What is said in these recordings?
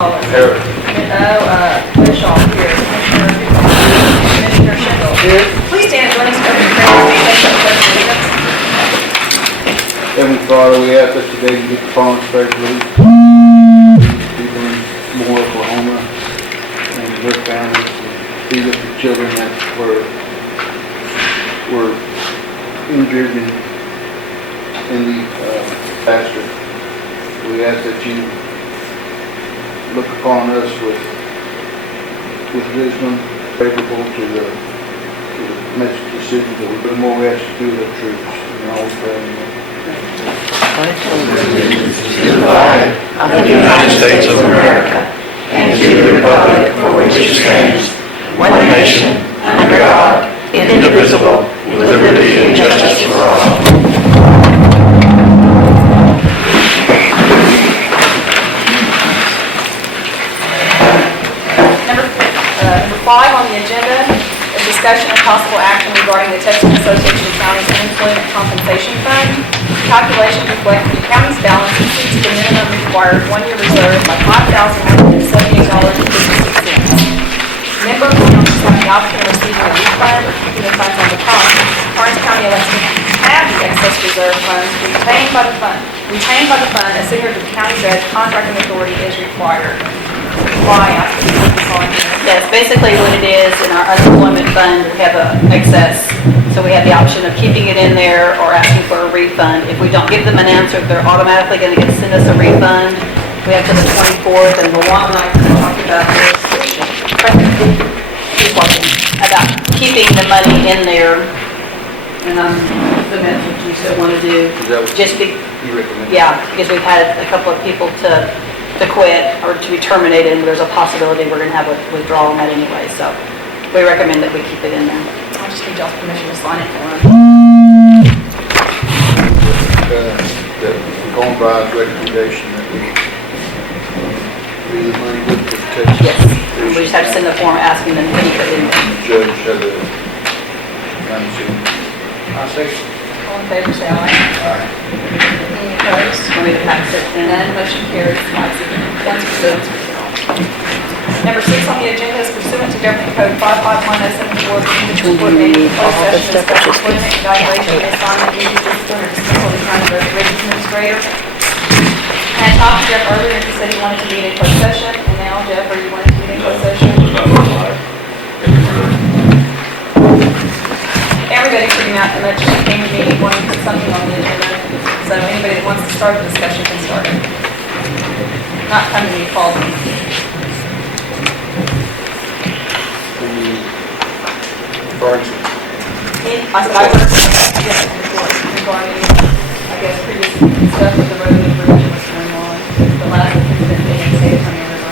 Here. Wishaw here. Commissioner Schindel. Here. Please stand and join us for the pledge of allegiance. Heavenly Father, we ask that today you get the phone straight loose. People in more Oklahoma and their families. Be with the children that were injured in the disaster. We ask that you look upon us with wisdom, favorable to the next decision that we're doing. More we ask you to do the troops. And all we pray in your name. To the flag of the United States of America and to the republic for which it stands, one nation, under God, indivisible, with liberty and justice for all. Number 5 on the agenda is discussion and possible action regarding the Texas Association of Counties Unemployment Compensation Fund. Calculation reflecting the county's balance exceeds the minimum required one-year reserve by $5,178.56. Member counties have the option of receiving a refund or keeping the funds on deposit. Karnes County elects to have the excess reserve funds retained by the fund. A signature to the county judge contracting authority is required. Why? Yes, basically what it is, in our unemployment fund, we have an excess, so we have the option of keeping it in there or asking for a refund. If we don't give them an answer, they're automatically going to send us a refund. We have to the 24th, and Luana and I talked about this, about keeping the money in there. And that's what you still want to do. Is that what you recommend? Yeah, because we've had a couple of people to quit or to be terminated, and there's a possibility we're going to have a withdrawal on that anyway. So we recommend that we keep it in there. I'll just need y'all's permission to sign it for him. Going by his recommendation that we leave the money with the Texas. Yes, and we just have to send the form asking them to keep it in there. The judge had a I say. All in favor, say aye. Aye. Any opposed? Want me to pass it in? None, motion carries 5-0. Number 6 on the agenda is pursuant to Government Code 551074, which will coordinate closed session to discuss employment, evaluation, assignment, duties, discipline, or dismissal of the county road administrator. And I talked to Jeff earlier, and he said he wanted to meet in closed session, and now, Jeff, are you wanting to meet in closed session? Everybody pretty much came to me wanting to put something on the agenda, so anybody that wants to start the discussion can start it. Not come to me, call me. I said, I worked, yes, regarding, I guess, previous stuff with the road and bridge and what's going on. The last incident being in State County River.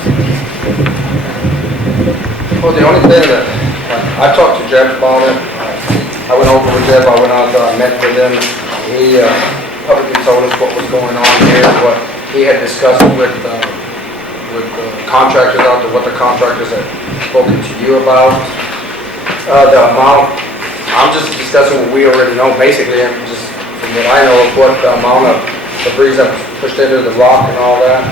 Well, the only thing that, I talked to Jeff about it. I went over with Jeff, I went out, met with him. He publicly told us what was going on here, what he had discussed with contractors out there, what the contractors had spoken to you about. The amount, I'm just discussing what we already know. Basically, I'm just, from what I know of what the amount of debris that was pushed into the rock and all that.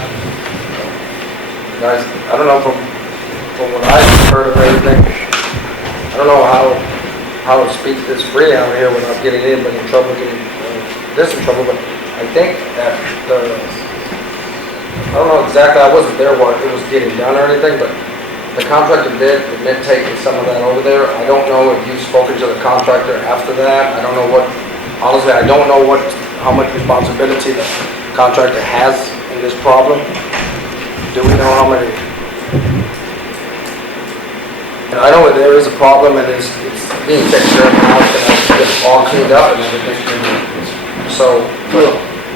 Guys, I don't know, from what I've heard of everything, I don't know how to speak this free out here without getting anybody in trouble, getting this in trouble, but I think that I don't know exactly, I wasn't there while it was getting done or anything, but the contractor did admit taking some of that over there. I don't know if you've spoken to the contractor after that. I don't know what, honestly, I don't know how much responsibility the contractor has in this problem. Do we know how many? And I know that there is a problem, and it's being taken care of now, and it's all cleaned up and everything. So,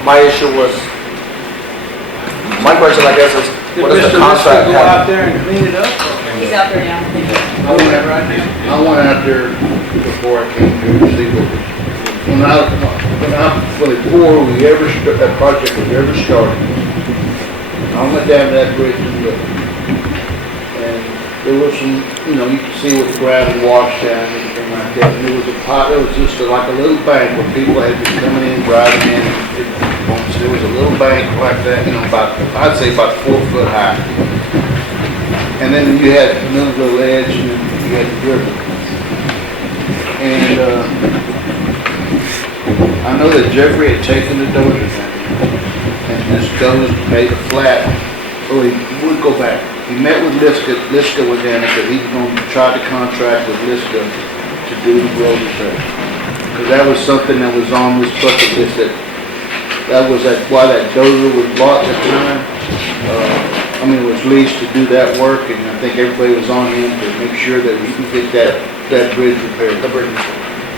my issue was, my question, I guess, is what does the contract go have? out there and clean it up? He's out there now. I went out there before I came here to see before that project was ever started. I went down that bridge and looked. And there was some, you could see with gravel washed down and everything like that. And there was a pot, it was just like a little bank where people had been coming in, driving in. There was a little bank like that, about, I'd say about 4 foot high. And then you had another little edge, and then you had the river. And, I know that Jeffrey had taken the dozer down there, and this dozer made a flat, or he would go back. He met with Liska, Liska was down there, because he was gonna try to contract with Liska to do the road repair. Because that was something that was on this bucket list, that was why that dozer was bought at the time. I mean, it was leased to do that work, and I think everybody was on him to make sure that he could get that bridge repaired. The bridge.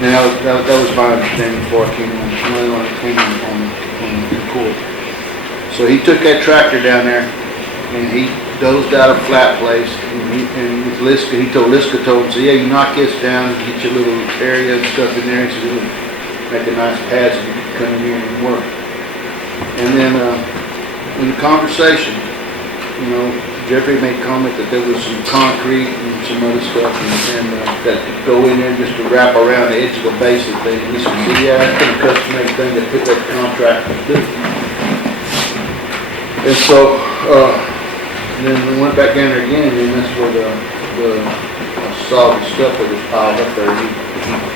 And that was my understanding before I came on the court. So he took that tractor down there, and he dozed out a flat place, and with Liska, he told Liska, told him, so yeah, you knock this down, get your little area and stuff in there, and so it'll make a nice pad so you can come in here and work. And then, in the conversation, you know, Jeffrey made comment that there was some concrete and some other stuff, and that could go in there just to wrap around the edge of the base of things. And he said, yeah, that's a customary thing that put that contract to do. And so, then we went back down there again, and that's where I saw the stuff that was piled up there. He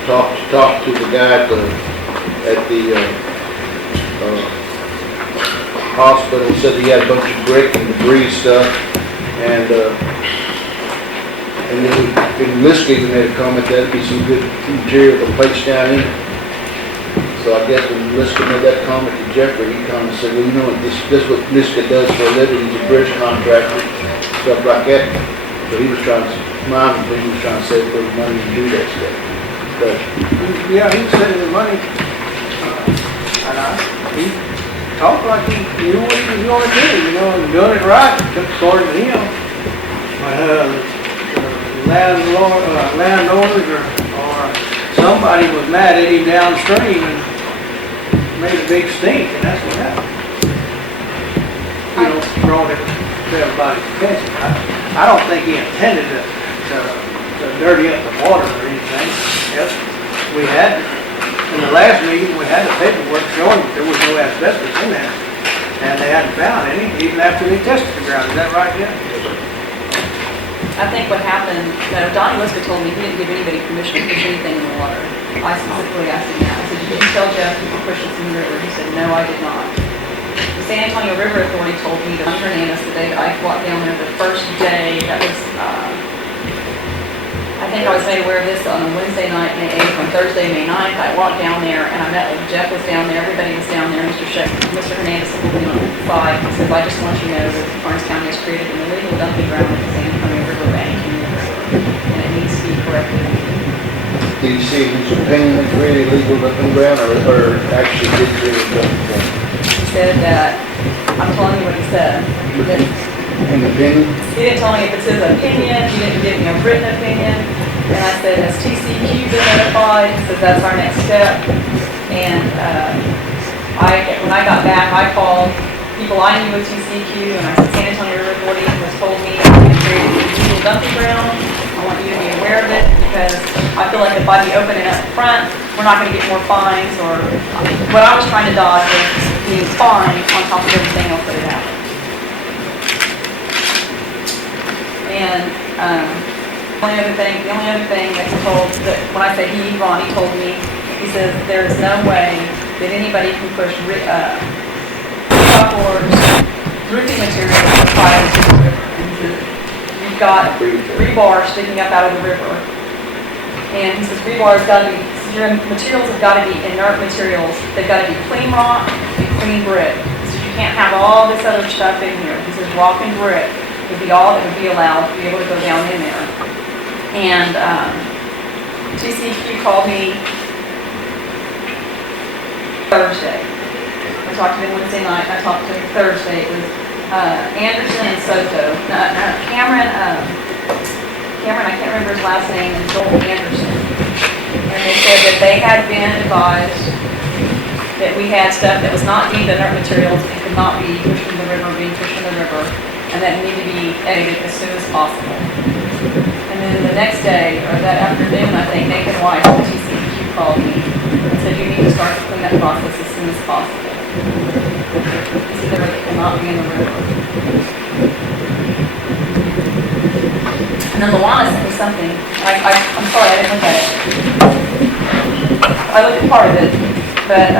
talked to the guy at the hospital, said he had a bunch of brick and debris stuff, and then Liska even made a comment that'd be some good material to place down in. So I guess when Liska made that comment to Jeffrey, he kind of said, well, you know, this is what Liska does for a living, he's a bridge contractor, stuff like that. So he was trying to, he was trying to save a little money and do that stuff. But Yeah, he was saving the money. And he talked like he knew what he was gonna do, you know, and doing it right, according to him. But, landowners or somebody was mad at him downstream and made a big stink, and that's what happened. You know, brought it to everybody's attention. I don't think he intended to dirty up the water or anything. Yes, we had, in the last meeting, we had the paperwork showing that there was no asbestos in there. And they hadn't found any, even after they tested the ground. Is that right, Jeff? I think what happened, Donnie Liska told me he didn't give anybody permission to push anything in the water. I specifically asked him that. I said, did you tell Jeff you could push this in the river? He said, no, I did not. The San Antonio River Authority told me that on Karnes, the day that I walked down there, the first day, that was, I think I was made aware of this on a Wednesday night, May 8th, on Thursday, May 9th. I walked down there and I met with Jeff was down there, everybody was down there, Mr. Hernandez was on the side. He says, I just want you to know that Karnes County has created an illegal dumping ground at the San Antonio River bank in the river, and it needs to be corrected. did you see his opinion that created illegal dumping ground, or actually did create a dumping ground? He said that, I'm telling you what he said, that An opinion? he didn't tell me if it's his opinion, he didn't give me a written opinion. And I said, has TCQ been notified? He says, that's our next step. And when I got back, I called people I knew with TCQ, and I said, San Antonio River Authority has told me to create a illegal dumping ground. I want you to be aware of it, because I feel like if I be opening up front, we're not going to get more fines, or what I was trying to dodge was being fined on top of everything else that had happened. And the only other thing that he told, that when I say he, Ronnie told me, he says there is no way that anybody can push cupboards, roofing materials as high as the river. You've got rebar sticking up out of the river. And he says rebar's got to be, your materials have got to be inert materials. They've got to be clean rock and clean brick. He says you can't have all this other stuff in here. He says rock and brick would be all that would be allowed to be able to go down in there. And TCQ called me Thursday. I talked to him Wednesday night, I talked to him Thursday. It was Anderson and Soto. Cameron, I can't remember his last name, and Joel Anderson. And they said that they had been advised that we had stuff that was not deemed inert materials and could not be pushed in the river, being pushed in the river, and that needed to be edited as soon as possible. And then the next day, or that afternoon, I think, Nathan White from TCQ called me and said, you need to start the cleanup process as soon as possible. He said, it will not be in the river. And then Luana sent me something, I'm sorry, I didn't look at it. I looked at part of it, but,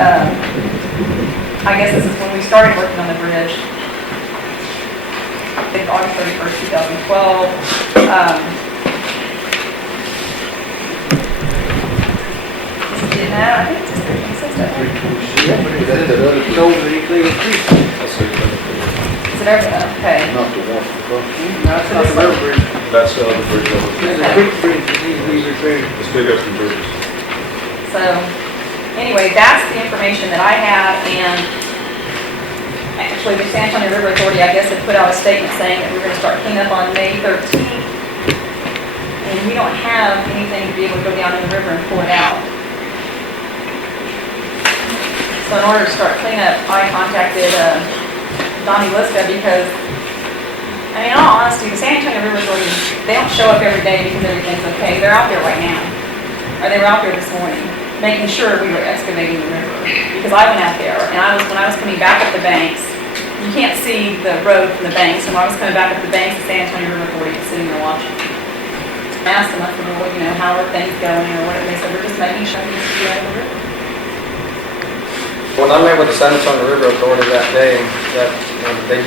I guess this is when we started working on the bridge. I think August 31st, 2012. No, I think it's just 326, I think. Yeah, but it says it's over the Cleveland Creek. Is it over, okay. Not the one across. That's not the river bridge. That's the other bridge over It's a creek bridge that needs to be repaired. Let's dig up some bridges. So, anyway, that's the information that I have, and actually, the San Antonio River Authority, I guess, had put out a statement saying that we're gonna start cleanup on May 13th. And we don't have anything to be able to go down in the river and pull it out. So in order to start cleanup, I contacted Donnie Liska because, I mean, in all honesty, the San Antonio River Authority, they don't show up every day because everything's okay. They're out there right now. Or they were out there this morning, making sure we were excavating the river. Because I went out there, and when I was coming back up the banks, you can't see the road from the banks, and when I was coming back up the banks, the San Antonio River Authority was sitting there watching. I asked them, I said, well, how are things going, or what, and they said, we're just making sure we need to get out of the river. When I met with the San Antonio River Authority that day, that they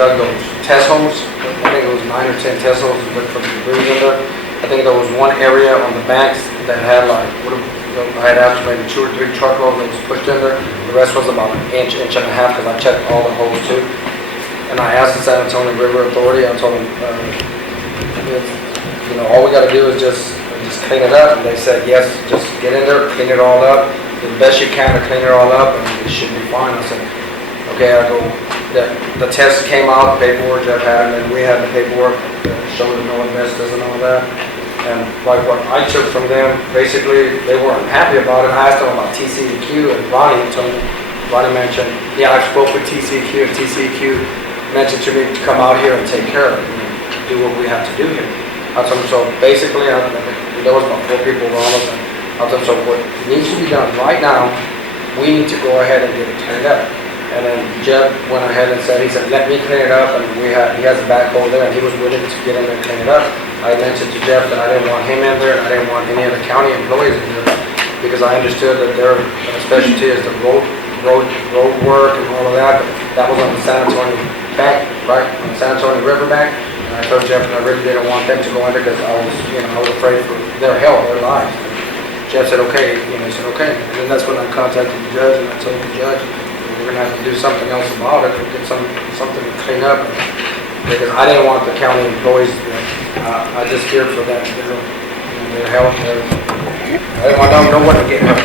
dug those test holes, I think it was 9 or 10 test holes for the bridge in there. I think there was one area on the banks that had like, I had estimated 2 or 3 truckloads that was pushed in there. The rest was about an inch, inch and a half, because I checked all the holes too. And I asked the San Antonio River Authority, I told them, all we got to do is just clean it up. And they said, yes, just get in there, clean it all up. The best you can to clean it all up, and it should be fine. I said, okay, I go, the test came out, the paperwork Jeff had, and then we had the paperwork that showed the no asbestos and all that. And like what I took from them, basically, they weren't happy about it. I asked them about TCEQ, and Ronnie mentioned, yeah, I spoke with TCEQ, and TCEQ mentioned to me to come out here and take care of it, and do what we have to do here. I told them, so basically, there was about 4 people around us, and I told them, so what needs to be done right now, we need to go ahead and get it cleaned up. And then Jeff went ahead and said, let me clean it up, and he has a backhoe there, and he was willing to get in there and clean it up. I mentioned to Jeff that I didn't want him in there, and I didn't want any of the county employees in there, because I understood that their specialty is the road work and all of that, but that was on the San Antonio bank, right, on the San Antonio River bank. And I told Jeff that I really didn't want them to go in there, because I was afraid for their health, their lives. Jeff said, okay, he said, okay. And then that's when I contacted the judge, and I told the judge, we're gonna have to do something else about it, or get something to clean up. Because I didn't want the county employees, I just feared for them, their health, I didn't want them, no one to get hurt.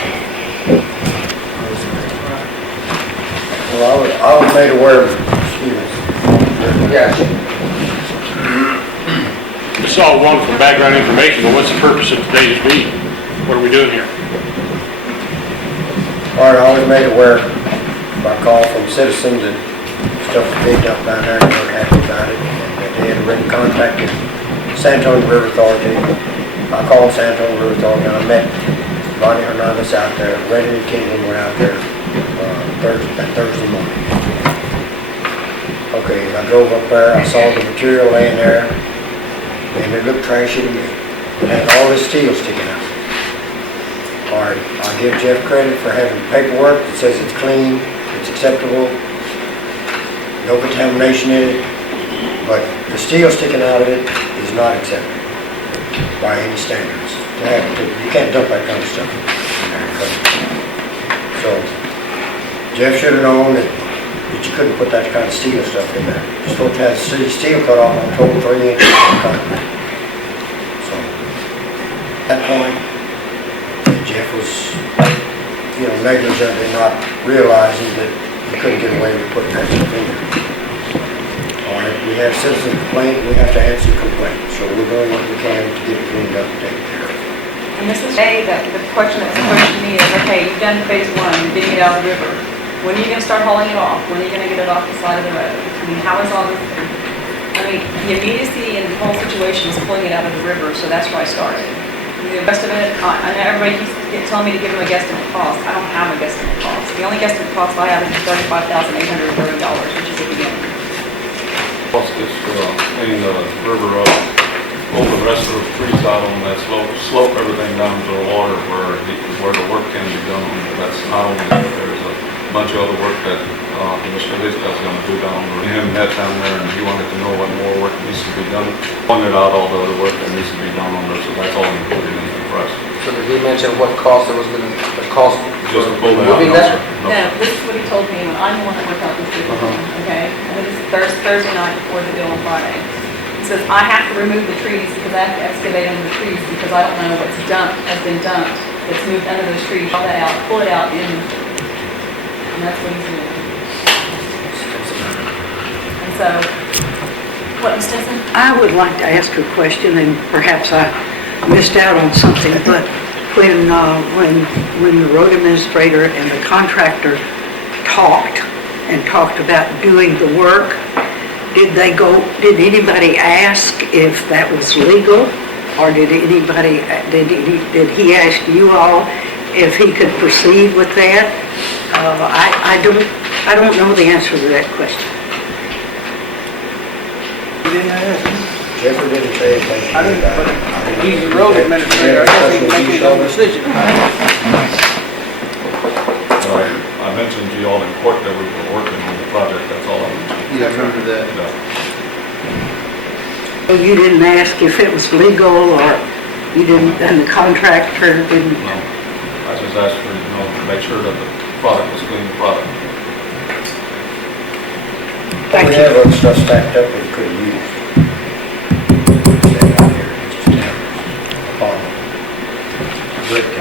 Well, I was made aware of Stevens. Yeah. This is all wonderful background information, but what's the purpose of today's meeting? What are we doing here? All right, I was made aware by call from citizens and stuff that they dumped down there, and they weren't happy about it, and that they had already contacted San Antonio River Authority. I called San Antonio River Authority, and I met Bonnie Hernandez out there. Reddy and Kingdom went out there Thursday morning. Okay, I drove up there, I saw the material laying there, and it looked trashy to me. It had all this steel sticking out. All right, I give Jeff credit for having paperwork that says it's clean, it's acceptable, no contamination in it, but the steel sticking out of it is not acceptable by any standards. You can't dump that kind of stuff in there. So Jeff should have known that you couldn't put that kind of steel stuff in there. You're supposed to have steel cut off on total 3 inches of concrete. So at that point, Jeff was, negligent in not realizing that you couldn't get away with putting that stuff in there. All right, we have citizen complaint, we have to answer complaints, so we're doing what we can to get it cleaned up and taken care of. And this is the question that's approached me is, okay, you've done phase 1, you're getting it out of the river. When are you gonna start hauling it off? When are you gonna get it off the side of the road? I mean, how is all this, the immediacy in the whole situation is pulling it out of the river, so that's where I started. The rest of it, I know everybody keeps telling me to give them a guesstimate cost. I don't have a guesstimate cost. The only guesstimate cost I have is $35,830, which is the beginning. What's this, clean the river up pull the rest of those trees out on that slope everything down to the water where the work can be done. That's not only that, there's a bunch of other work that Commissioner Liscau's gonna do down there. Him met down there and he wanted to know what more work needs to be done. Pointed out all the other work that needs to be done on there, so that's all included in the price. So did he mention what cost it was gonna, the cost Just for to pull that out. moving No, that? sir. No, No, sir. this is what he told me, when I'm the one that worked out this deal, okay? And this is Thursday night before the deal on Friday. He says, I have to remove the trees because I have to excavate under the trees because I don't know what's dumped, has been dumped, that's moved under those trees, all that out, pull it out, and that's what he's doing. And so, what, Ms. Stinson? I would like to ask a question, and perhaps I missed out on something, but when the road administrator and the contractor talked about doing the work, did anybody ask if that was legal? Or did he ask you all if he could proceed with that? I don't know the answer to that question. You didn't ask him. Jeffrey didn't say anything to I me didn't, about but it. he's the road administrator, I guess he can make his own decision. I mentioned to you all in court that we were working on the project, that's all I mentioned. Yeah, I remember that. Yeah. So you didn't ask if it was legal, or you didn't, and the contractor didn't? No, I just asked for, to make sure that the product was clean product. Thank We you. have other stuff stacked up we could have used. Sitting out here, it's just down.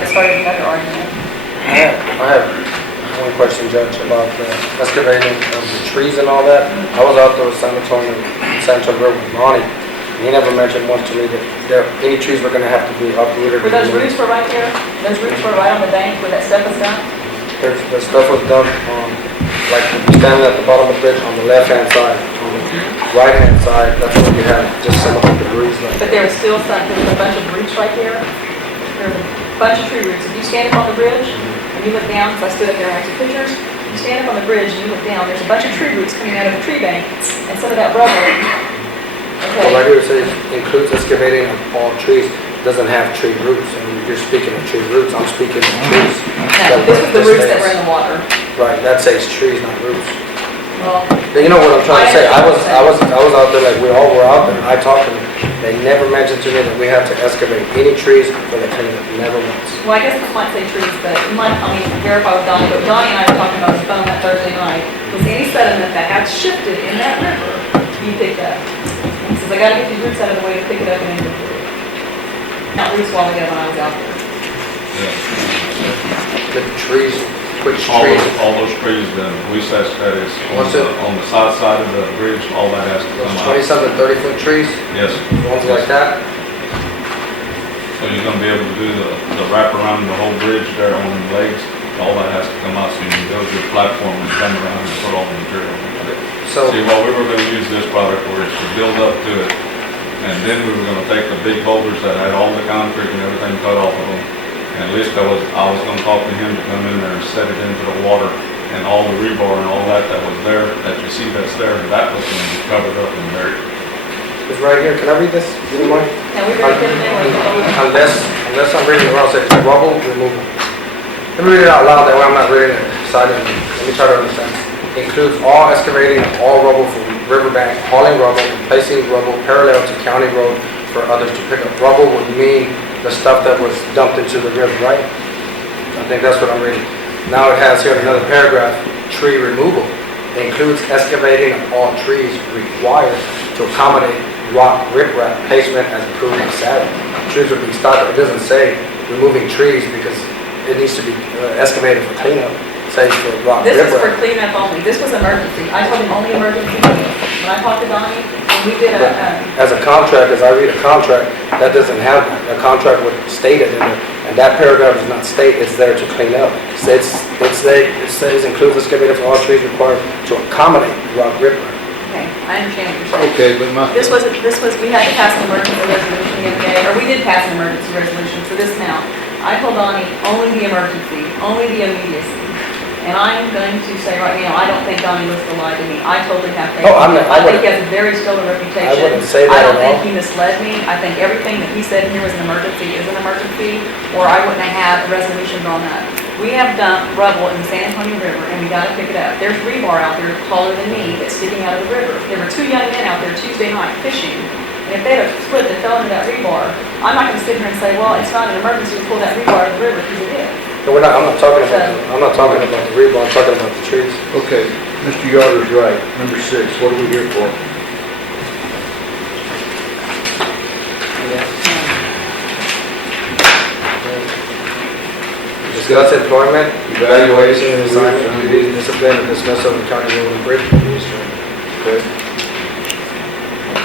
As far as another argument. I have one question, Judge, about the excavating of the trees and all that. I was out there with San Antonio River with Ronnie. He never mentioned once to me that any trees were gonna have to be uprooted. Where those roots were right there, those roots were right on the bank where that stuff was dumped? The stuff was done, like standing at the bottom of the bridge on the left-hand side. On the right-hand side, that's where you have just some of the debris left. But there was still some, there was a bunch of roots right there. There was a bunch of tree roots. If you stand up on the bridge and you look down, because I stood up there and I took pictures, you stand up on the bridge and you look down, there's a bunch of tree roots coming out of the tree bank and some of that rubble. Well, like Okay? you say, includes excavating of all trees, doesn't have tree roots. I mean, you're speaking of tree roots, I'm speaking of trees. No, this was the roots that were in the water. Right, that says trees, not roots. Well, But you know what I'm trying to say, I was out there like we all were out there, I talked to them. They never mentioned to me that we have to excavate any trees for the cleanup, never once. well, I guess this might say trees, but you might, verify with Donnie, but Donnie and I were talking about the phone that Thursday night. Was any sediment that had shifted in that river, you picked up? He says, I gotta get these roots out of the way to pick it up and inventory it. Not roots while ago when I was out there. The trees, which All trees? those trees, then we said that is What's it? on the south side of the bridge, all that has to Those come out. 20-something, 30-foot trees, Yes. ones like that? So you're gonna be able to do the wrap around the whole bridge there on the legs, all that has to come out, so you can build your platform and come around and put all the material. So, See, well, we were gonna use this product where it's to build up to it, and then we were gonna take the big boulders that had all the concrete and everything cut off of them. And at least I was gonna talk to him to come in there and set it into the water, and all the rebar and all that was there, that you see that's there, that was gonna be covered up and buried. it's right here, can I read this? You don't mind? Now, we already put it in, Unless I'm reading it wrong, it says rubble removal. Let me read it out loud, that way I'm not reading it silently. Let me try to understand. Includes all excavating of all rubble from riverbank, hauling rubble, and placing rubble parallel to county road for others to pick up. Rubble would mean the stuff that was dumped into the river, right? I think that's what I'm reading. Now it has here another paragraph, tree removal. It includes excavating of all trees required to accommodate rock riprap placement as approved by SADC. Trees would be stopped, it doesn't say removing trees because it needs to be excavated for cleanup, say for rock this is for riprap. cleanup only. This was emergency. I told him only emergency. When I talked to Donnie, and we did a, As a contract, as I read a contract, that doesn't have that. A contract would state it in there, and that paragraph does not state it's there to clean up. It says includes excavated for all trees required to accommodate rock riprap. okay, I understand what you're saying. Okay, but This was, we had to pass an emergency resolution the other day, or we did pass an emergency resolution for this amount. I told Donnie, only the emergency, only the immediacy. And I'm going to say right now, I don't think Donnie Lisco lied to me. I totally have faith. Oh, I think he has a very stellar reputation. I wouldn't say that I don't at all. think he misled me. I think everything that he said here was an emergency is an emergency, or I wouldn't have had a resolution drawn up. We have dumped rubble in the San Antonio River, and we gotta pick it up. There's rebar out there taller than me that's sticking out of the river. There were 2 young men out there Tuesday night fishing, and if they'd have slipped and fell into that rebar, I'm not gonna sit here and say, well, it's not an emergency to pull that rebar out of the river, because it is. No, I'm not talking about the rebar, I'm talking about the trees. Okay, Mr. Yarder's right. Number 6, what are we here for? Discuss employment, evaluation, assignment, duties, discipline, and dismissal of the county road and bridge administrator. Okay.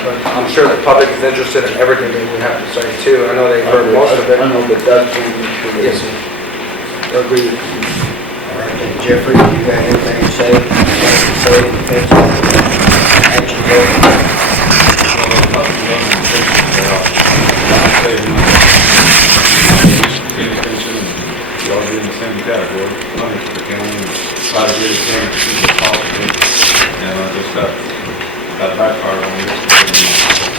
But I'm sure the public is interested in everything that we have to say too. I know they've heard most of it. I know, but that's what we should. Yes, sir. I agree with you. All right, then Jeffrey, you got anything to say? Defense action vote? Y'all be in the same category, money for the county, and try to get it done as soon as possible. And I just got backfired on this.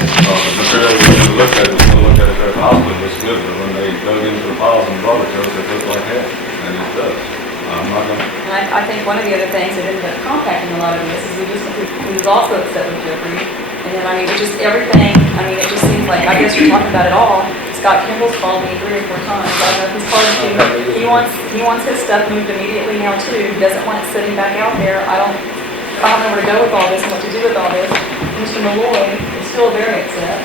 The material we're gonna look at, we're gonna look at it at the hospital, it's good, but when they dug into the piles and brought it to us, it looked like hell, and it does. I'm not gonna, And I think one of the other things that ended up compacting a lot of this is we was also upset with Jeffrey. And then, I mean, it just, everything, I mean, it just seems like, I guess you're talking about it all. Scott Kimball's called me 3 or 4 times. I don't know if he's called you. He wants his stuff moved immediately now too. He doesn't want it sitting back out there. I don't know where to go with all this and what to do with all this. Mr. Malloy is still very upset.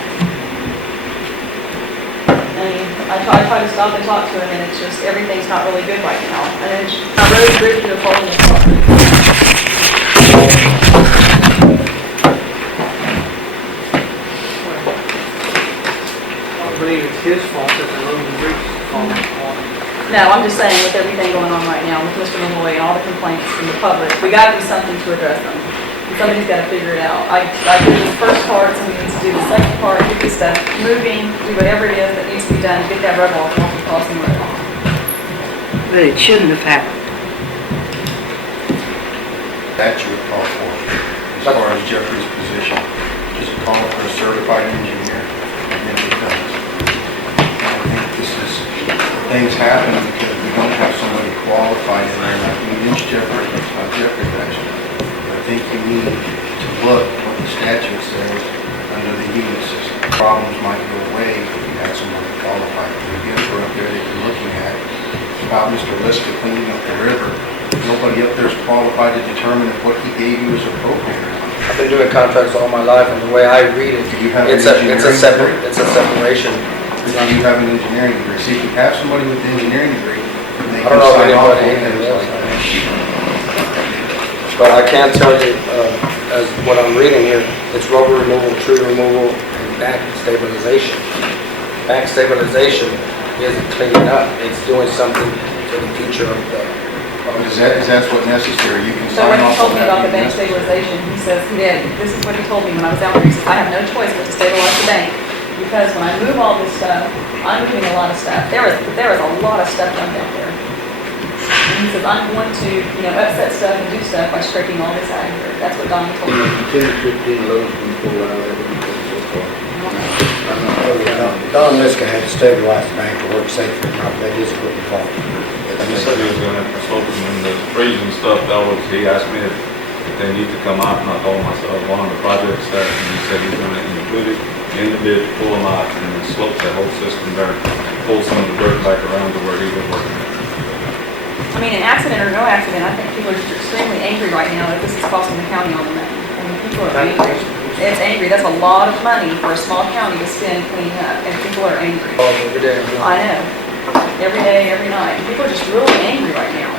I mean, I try to stop and talk to him, and it's just, everything's not really good right now. And it's, I really agree with you, falling apart. I believe it's his fault that the road and bridge is falling apart. No, I'm just saying with everything going on right now with Mr. Malloy and all the complaints from the public, we gotta do something to address them. And somebody's gotta figure it out. I did this first part, somebody needs to do the second part, get this stuff moving, do whatever it is that needs to be done to get that rubble off the crossing road. But it shouldn't have happened. That you would call for, as far as Jeffrey's position. Just call for a certified engineer, and then it comes. I think this is, things happen because we don't have somebody qualified in there, like against Jeffrey, it's not Jeffrey's actually. I think you need to look what the statute says under the heating system. Problems might go away if you had somebody qualified. Again, we're up there that you're looking at, about Mr. Liska cleaning up the river. Nobody up there is qualified to determine if what he gave you is appropriate or not. I've been doing contracts all my life, and the way I read it, Do you have an it's a engineering separation. Do you have an engineering degree? See, if you have somebody with an engineering degree, they I can don't know if sign off on anybody things else like that. But I can tell you, as what I'm reading here, it's rubber removal, tree removal, and back stabilization. Back stabilization isn't cleaning up, it's doing something to the future of the. Is that what's necessary? You can So when sign he off told on me that. about the being bank necessary. stabilization, he says, this is what he told me when I was out there. He says, I have no choice but to stabilize the bank. Because when I move all this stuff, I'm moving a lot of stuff. There is a lot of stuff dumped out there. And he says, I'm going to, upset stuff and do stuff by stripping all this out of here. That's what Donnie told me. 10 or 15 loads been pulled out of everything so far. Don Liska had to stabilize the bank to work safely, that is what we call it. he said he was gonna have consultants and the freezing stuff, he asked me if they need to come out, and I told him, I said, one of the projects that, and he said he's gonna include it in the bid, pull them out, and then slope that whole system there, pull some of the dirt back around to where he was working. I mean, an accident or no accident, I think people are just extremely angry right now that this is costing the county all the money. I mean, people are angry. It's angry. That's a lot of money for a small county to spend cleaning up, and people are angry. Oh, every day. I know. Every day, every night. People are just really angry right now.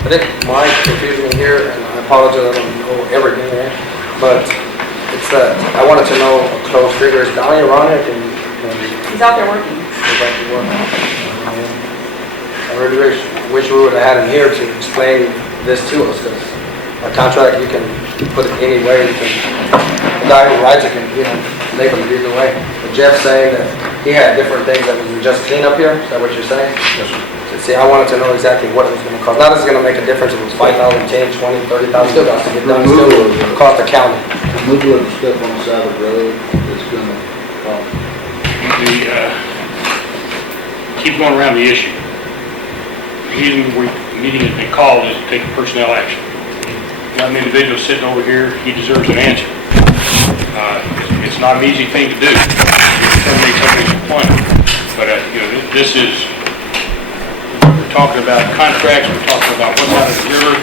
I think my confusion here, and I apologize, I don't know everything there, but it's that, I wanted to know a close figure. Is Donnie around it? He's out there working. I really wish we would have had him here to explain this to us, because a contract, you can put it any way, the guy who writes it can, label it either way. But Jeff's saying that he had different things that was just clean up here, is that what you're saying? Yes, sir. See, I wanted to know exactly what it was gonna cost. Not that it's gonna make a difference if it was 5,000, 10, 20, 30,000, still got to get done, still will cost the county. Removal of the stuff on the side of the road is gonna cost. Keep going around the issue. The reason the meeting has been called is to take personnel action. Got an individual sitting over here, he deserves an answer. It's not an easy thing to do, terminate somebody's employment, but, this is, we're talking about contracts, we're talking about what's out of the river,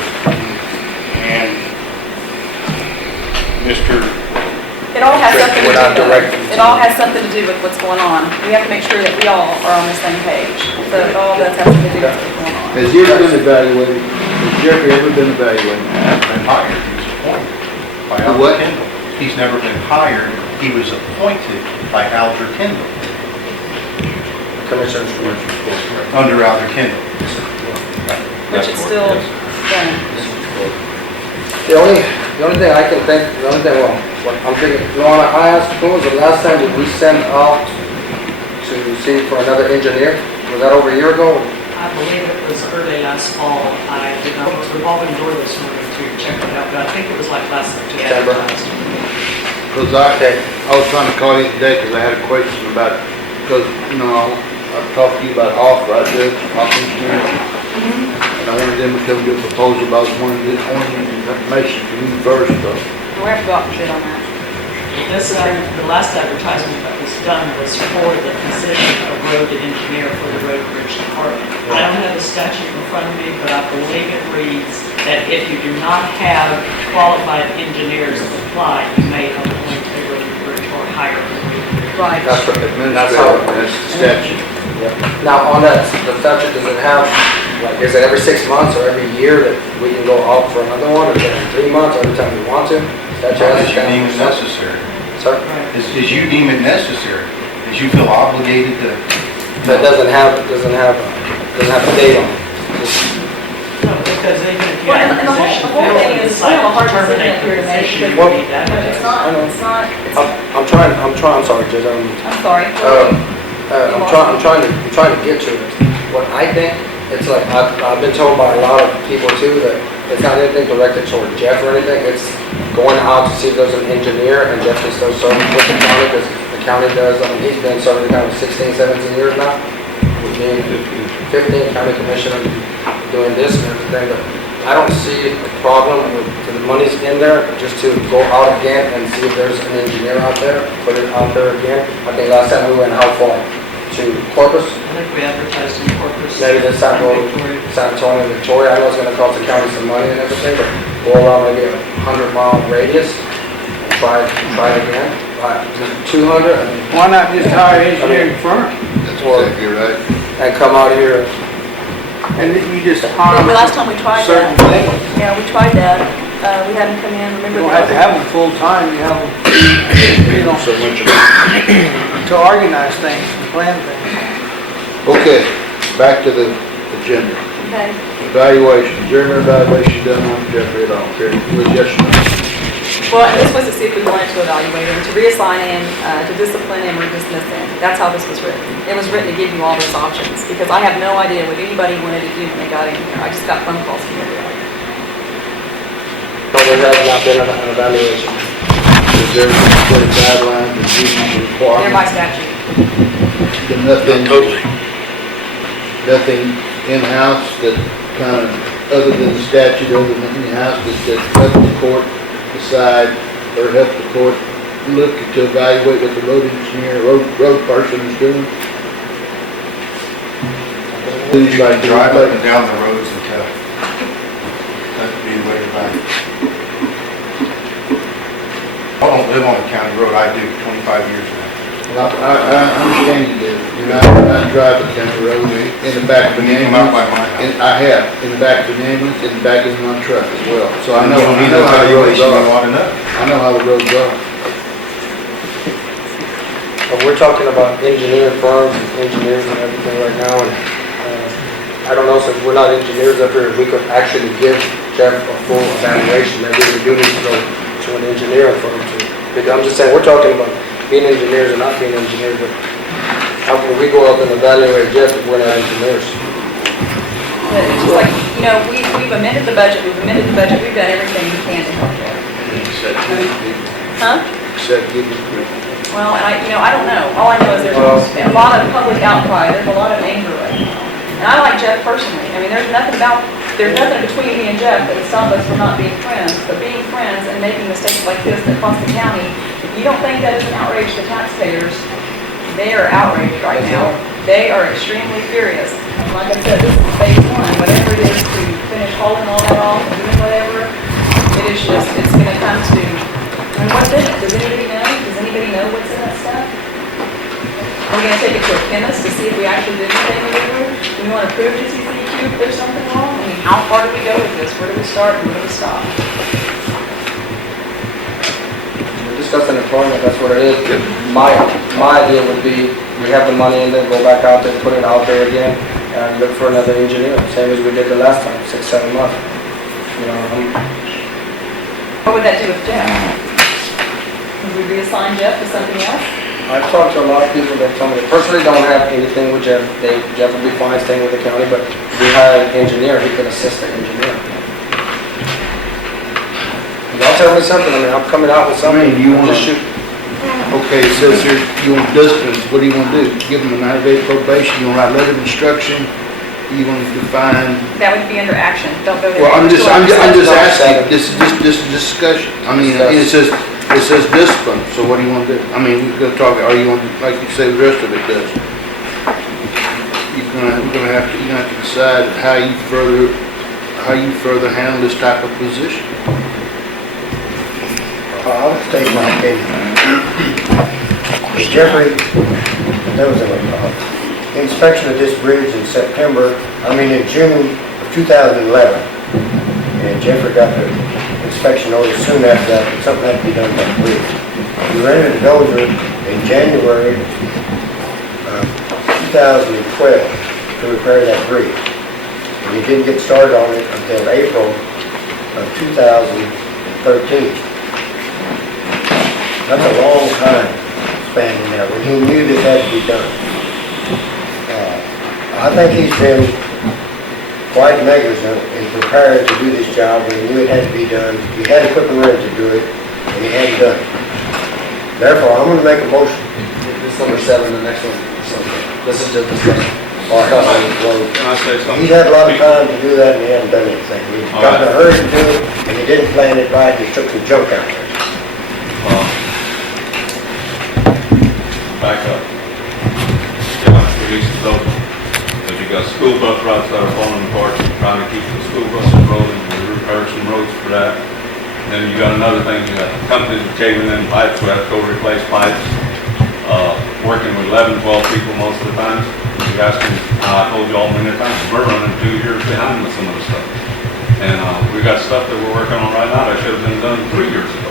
and Mr. It all has something to We're not do with, directing it all has something to do with what's going on. We have to make sure that we all are on the same page. So it all does have something to do with what's going on. Has he ever been evaluated? Has Jeffrey ever been evaluated? Been hired, he was appointed by For what? Alger Kendall. He's never been hired, he was appointed by Alger Kendall, Commissioner's under Alger Kendall. Which is still done. The only thing I can think, the only thing, well, what I'm thinking, Luana, I asked, when was the last time did we send out to see for another engineer? Was that over a year ago? I believe it was early last fall. I did not go to the revolving door this morning to check it out, but I think it was like last September. Because I was trying to call you today because I had a question about, because, I've talked to you about off-road, off-engineering. And I wanted them to come get a proposal about one of the information from you first, though. We have to go out and bid on that. This, the last advertisement that was done was for the position of road engineer for the road bridge department. I don't have the statute in front of me, but I believe it reads that if you do not have qualified engineers apply, you may appoint a road bridge or hire a road bridge. Right. That's what, That's how, that's the statute. now on that, the statute, does it have, like, is it every 6 months or every year that we can go out for another one? Or is it every 3 months, every time we want to? Statute has As a you deem it standard. necessary. Sir? As you deem it necessary, as you feel obligated to. That doesn't have a date on it. No, because even if you Well, have and a the position whole filled thing and is, we decide have a to hard decision terminate up the here to make position, because you need that. it's not, I'm sorry, Judge, I'm sorry. I'm trying to get to it. What I think, it's like, I've been told by a lot of people too, that it's not anything directed toward Jeff or anything, it's going out to see if there's an engineer, and Jeff is still serving with the county, because the county does, he's been serving the county 16, 17 years now, with being 15 county commissioner, doing this and everything, but I don't see a problem with, the money's in there, just to go out again and see if there's an engineer out there, put it out there again. I think last time we went how far? To Corpus? I think we advertised in Corpus. Maybe this time go Victoria. San Antonio, Victoria. I know it's gonna cost the county some money and everything, but go around maybe a 100-mile radius and try it again. 200 and Why not just hire an engineering firm? That's exactly right. come out here. And then you just The hire last time we tried certain that, things. yeah, we tried that. We had them come in, You remember? don't have to have them full-time, you have them, So much of to organize things and plan things. Okay, back to the agenda. Okay. Evaluation, is there an evaluation done on Jeffrey at all? Here, with yes or no? Well, and this was to see if we wanted to evaluate him, to reassign him, to discipline him, or dismiss him. That's how this was written. It was written to give you all those options, because I have no idea what anybody wanted to do when they got in here. I just got phone calls from everybody. No, there has not been an evaluation. Is there some sort of guidelines and duties and They're requirements? by statute. Nothing in-house that kind of, other than the statute, other than in-house, that help the court decide, or help the court look to evaluate what the road engineer, road person is doing? You can drive up and down the roads and tell. That'd be the way to buy it. I don't live on a county road, I do, 25 years now. Well, I understand you do. I drive the county road in the back of an When you come out by ambulance. my house. I have, in the back of an ambulance, in the back of my truck as well. So I You know, don't I need know an how the roads evaluation, you are. ought to know. I know how the roads are. But we're talking about engineering firms and engineers and everything right now, and I don't know, since we're not engineers up here, if we could actually give Jeff a full evaluation, maybe we do need to go to an engineering firm to, because I'm just saying, we're talking about being engineers and not being engineers, but how can we go out and evaluate Jeff if we're not engineers? But it's just like, you know, we've amended the budget, we've done everything we can to help there. Huh? Well, I don't know. All I know is there's a lot of public outcry, there's a lot of anger right now. And I like Jeff personally. I mean, there's nothing between me and Jeff that would stop us from not being friends. But being friends and making mistakes like this that cost the county, if you don't think that is an outrage to taxpayers, they are outraged right now. They are extremely furious. And like I said, this is phase one. Whatever it is to finish hauling all that off and doing whatever, it's gonna come to, I mean, what's in it? Does anybody know? Does anybody know what's in that stuff? Are we gonna take it to a chemist to see if we actually did anything illegal? Do we wanna prove to CCQ if there's something wrong? I mean, how far do we go with this? Where do we start and where do we stop? We're discussing employment, that's what it is. My idea would be, we have the money and then go back out there, put it out there again, and look for another engineer, same as we did the last time, 6, 7 months. You know, What would that do with Jeff? Would we reassign Jeff to something else? I've talked to a lot of people that tell me they personally don't have anything with Jeff. Jeff would be fine staying with the county, but if we hire an engineer, he could assist the engineer. Y'all tell me something, I mean, I'm coming out with something. You wanna- Just shoot. Okay, it says here, you want discipline, what do you want to do? Give them a 90-day probation, you want to write letter of instruction, you want to define? That would be under action. Don't go there. Well, I'm just asking, this is discussion. I mean, it says discipline, so what do you want to do? I mean, we're gonna talk, or you want, like you say, the rest of it does. We're gonna have to decide how you further handle this type of position. I'll state my opinion. Jeffrey, there was an inspection of this bridge in June of 2011. And Jeffrey got the inspection order soon after that, but something had to be done with that bridge. We rented a dozer in January of 2012 to repair that bridge. And we didn't get started on it until April of 2013. That's a long time span in there, when he knew this had to be done. I think he's been quite negligent and prepared to do this job when he knew it had to be done. He had equipment ready to do it, and he hadn't done it. Therefore, I'm gonna make a motion. This is number 7, the next one. So, this is just discussion. Or, Can I say something? he's had a lot of time to do that, and he hasn't done anything. He got in a hurry to do it, and he didn't plan it right, he took some junk out there. Back up. Release the dozer. If you got school bus routes that are falling apart, trying to keep the school buses rolling, we repair some roads for that. Then you got another thing, you got companies that caving in pipes, we have to go replace pipes. Working with 11, 12 people most of the time. You ask them, I told you all many times, we're running 2 years behind with some of the stuff. And we got stuff that we're working on right now that should have been done 3 years ago.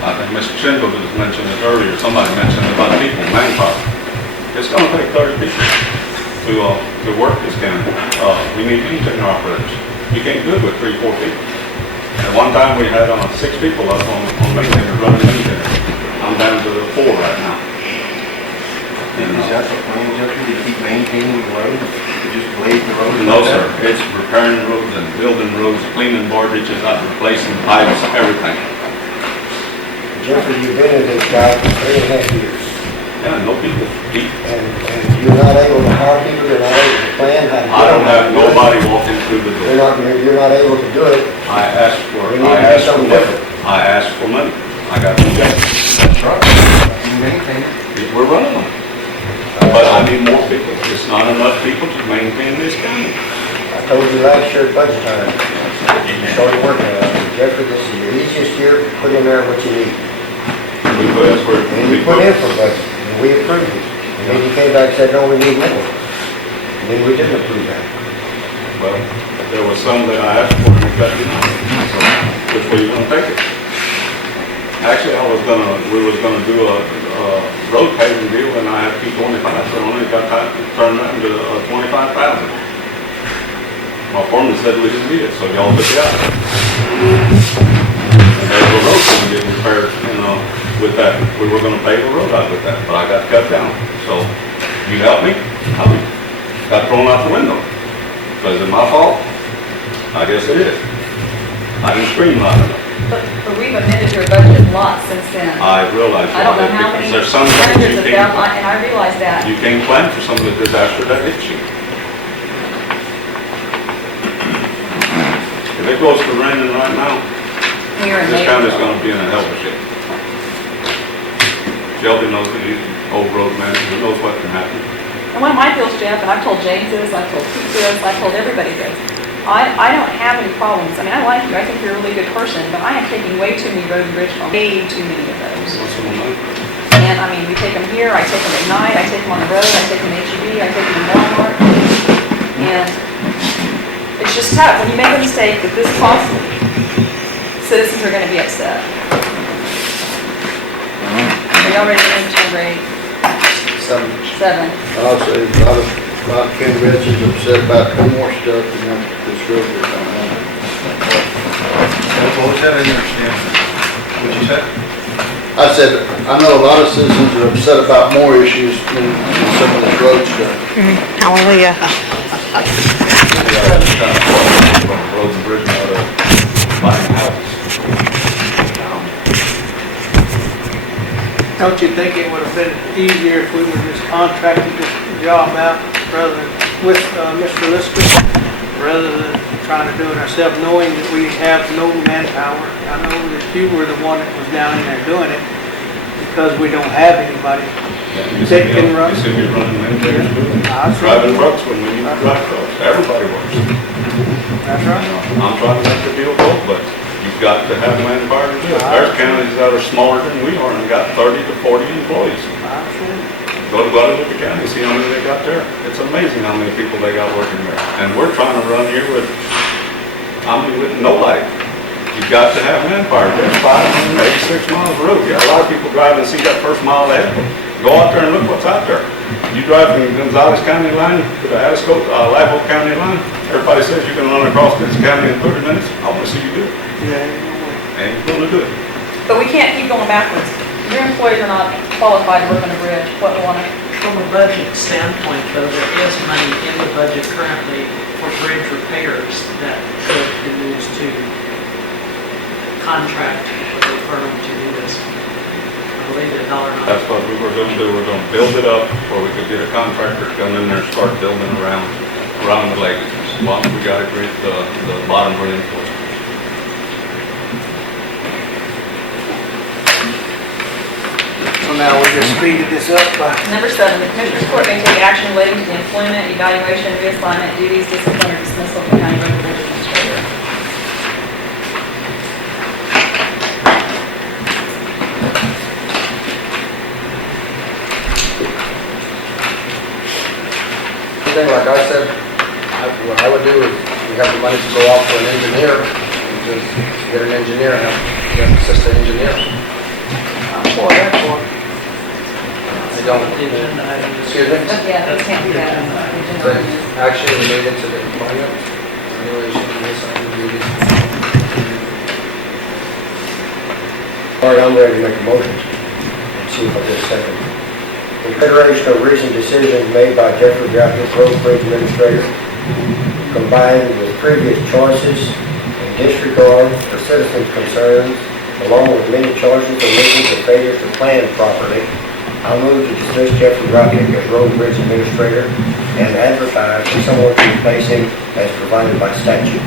I think Mr. Schindler was mentioning it earlier, somebody mentioned about people, manpower. It's gonna take 30 people to work this county. We need engine operators. You can't do it with 3, 4 people. At one time, we had 6 people up on maintenance running engine. I'm down to 4 right now. Is that the plan, Jeffrey, to keep maintaining the road, to just blade the road? No, sir. It's repairing roads and building roads, cleaning barges out, replacing pipes, everything. Jeffrey, you've been in this job for 3.5 years. Yeah, no people. And you're not able to hire people, you're not able to plan how to do it. I don't have nobody walking through the door. You're not able to do it. I asked for We need to do something different. I asked for money. I got no job. That's right. You maintain it. We're running them. But I need more people. It's not enough people to maintain this county. I told you last year at budget time, you started working on it. Jeffrey, this is your easiest year, put in there what you need. And you put in for budget, and we approved it. And then you came back and said, no, we need more. And then we didn't approve that. Well, there was some that I asked for and they cut it out. So, which way you gonna take it? Actually, we was gonna do a road paving deal and I had to keep 25, so I only got time to turn that into 25,000. My foreman said we didn't need it, so y'all took it out. And there's a road gonna get repaired, with that. We were gonna pave a road out with that, but I got cut down. So, you help me, I'll be got thrown out the window. So is it my fault? I guess it is. I didn't scream loud enough. But we've amended your budget a lot since then. I realize I don't know that how because many there's some things hundreds you of can't, thousands, and I realize that. you can't plan for some of the disaster that hits you. If it goes to raining right now, We are in this April. county's gonna be in a hell of a shape. Shelby knows it, he's an old road man, he knows what can happen. And one of my deals, Jeff, and I've told James this, I've told Pete this, I've told everybody this, I don't have any problems. I mean, I like you, I think you're a really good person, but I am taking way too many road and bridge funds, way too many of those. What's the one? And I mean, we take them here, I take them at night, I take them on the road, I take them in HEB, I take them in Walmart. And it's just tough, when you make a mistake that this costly, citizens are gonna be upset. Are y'all ready to end to grade Some, 7? I'll say, a lot of county residents are upset about more stuff than this road is on. What was that? I didn't understand. What'd you say? I said, I know a lot of citizens are upset about more issues than some of this road stuff. Hallelujah. Roads and bridges out of buying houses. Don't you think it would have been easier if we would just contracted this job out rather than with Mr. Lister, rather than trying to do it ourselves, knowing that we have no manpower? I know that you were the one that was down in there doing it because we don't have anybody. You see me running in there, driving trucks when we need to drive trucks. Everybody works. That's right. I'm trying to make the deal go, but you've got to have manpower to do it. There's counties that are smaller than we are and got 30 to 40 employees. Go to Guadalupe County, see how many they got there. It's amazing how many people they got working there. And we're trying to run here with no light. You've got to have manpower. There's 586 miles of road. You got a lot of people driving and see that first mile ahead. Go out there and look what's out there. You drive from Gonzales County line to the Live Oak County line, everybody says you can run across this county in 30 minutes. I want to see you do it. Yeah. And you're going to do it. But we can't keep going backwards. Your employees are not qualified to work on a bridge. What we want to, From a budget standpoint, though, there is money in the budget currently for bridge repairs that could be used to contract with a firm to do this. I believe the dollar amount. That's what we were going to do. We're going to build it up where we could get a contractor to come in there and start building around the lake. Once we got it, the bottom reinforced. So now we just speeded this up by number 7, the Commissioners Court may take action relating to the employment, evaluation, reassignment, duties, discipline, or dismissal of the county road and bridge administrator. Thing like I said, what I would do is, we have the money to go out for an engineer, and just get an engineer and have an assistant engineer. I don't, Agenda item. excuse me? But yeah, we can't do that. But actually related to the employment, evaluation, reassignment duties. All right, I'm ready to make a motion. Let's see if I get a second. Consideration of recent decisions made by Jeffrey Graffis, Road Bridge Administrator, combined with previous choices and disregard for citizens' concerns, along with many choices, omissions, and failures to plan properly. I move to dismiss Jeffrey Graffis as Road Bridge Administrator and advertise for someone to replace him as provided by statute.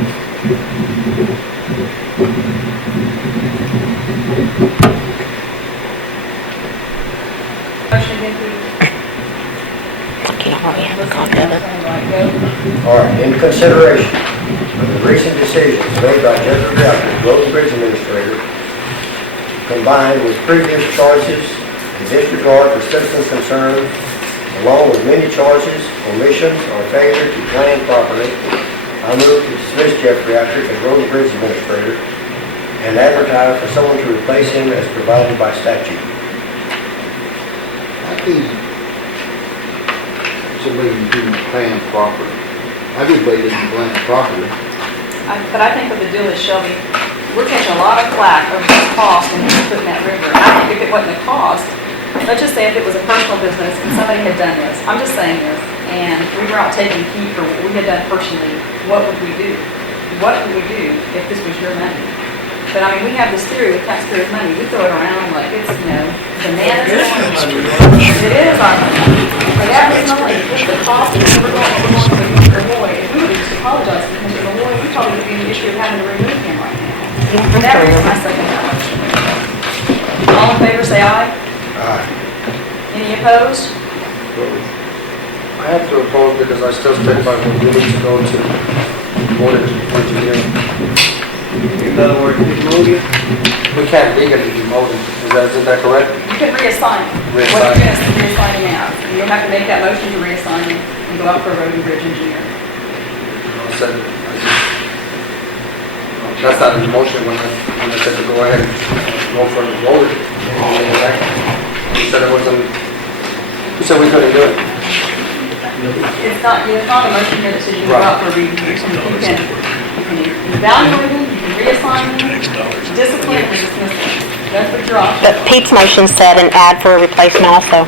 Motion again, please. Can't hardly have a copy of it. All right, in consideration of the recent decisions made by Jeffrey Graffis, Road Bridge Administrator, combined with previous choices and disregard for citizens' concerns, along with many choices, omissions, or failure to plan properly, I move to dismiss Jeffrey Graffis as Road Bridge Administrator and advertise for someone to replace him as provided by statute. I think somebody didn't plan properly. Everybody didn't plan properly. But I think what the deal is, Shelby, we're catching a lot of flack over this cost and putting that river. And I think if it wasn't a cost, let's just say if it was a personal business and somebody had done this, I'm just saying this, and we were out taking heat for what we had done personally, what would we do? What would we do if this was your money? But I mean, we have this theory with taxpayers' money, we throw it around like it's, bananas. It is our money. For that reason only, just the cost of we're going to Mr. Malloy, if we would have just apologized to Mr. Malloy, we probably would be in the issue of having to remove him right now. For that reason, I second that motion. All in favor, say aye. Aye. Any opposed? I have to oppose because I still stand by what we need to go to board of engineering. In other words, remove you. We can't legally demote him, isn't that correct? You can reassign him. What Reassign. you're going to reassign him out. You'll have to make that motion to reassign him and go out for a road and bridge engineer. That's not an emotion when I said to go ahead and go for the vote. You said it wasn't, you said we couldn't do it. It's not a motion here that says you go out for a review. You can evaluate him, you can reassign him, discipline, or dismiss him. That's what you're option. But Pete's motion said an ad for a replacement also.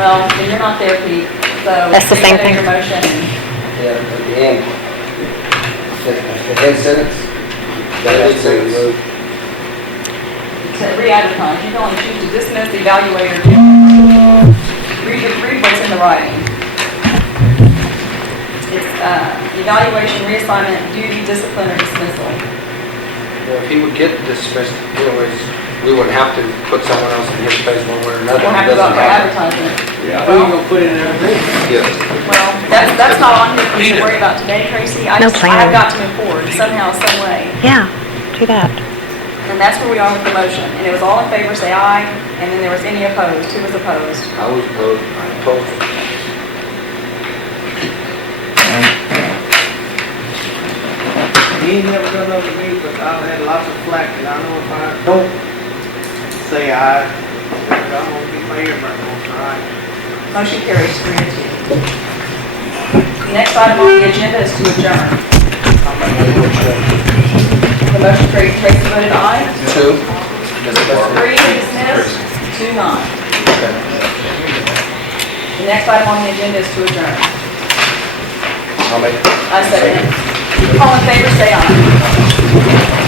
Well, then you're not there, Pete, so. That's the same you gotta do thing. Your motion and Yeah, at the end. The end sentence. The end sentence. to re-advertise. You can only choose to dismiss, evaluate, or read what's in the writing. It's evaluation, reassignment, duty, discipline, or dismissal. Well, if he would get dismissed, anyways, we wouldn't have to put someone else in his place one way or another. We'll have to It go out doesn't for happen. advertisement. Yeah, who you gonna put in there? Yes. Well, that's not on here for you to worry about today, Tracy. I No have plan. got to move forward somehow, some way. Yeah, do that. And that's where we are with the motion. And it was all in favor, say aye, and then there was any opposed. Who was opposed? I was opposed, I opposed it. He ain't never done nothing to me, but I've had lots of flack, and I know if I don't say aye, I'm gonna get my ear burnt on tonight. Motion carries 3-2. The next item on the agenda is to adjourn. The motion carries, Tracy voted aye. 2. 3 dismissed, 2 not. The next item on the agenda is to adjourn. I'll make. I second it. All in favor, say aye.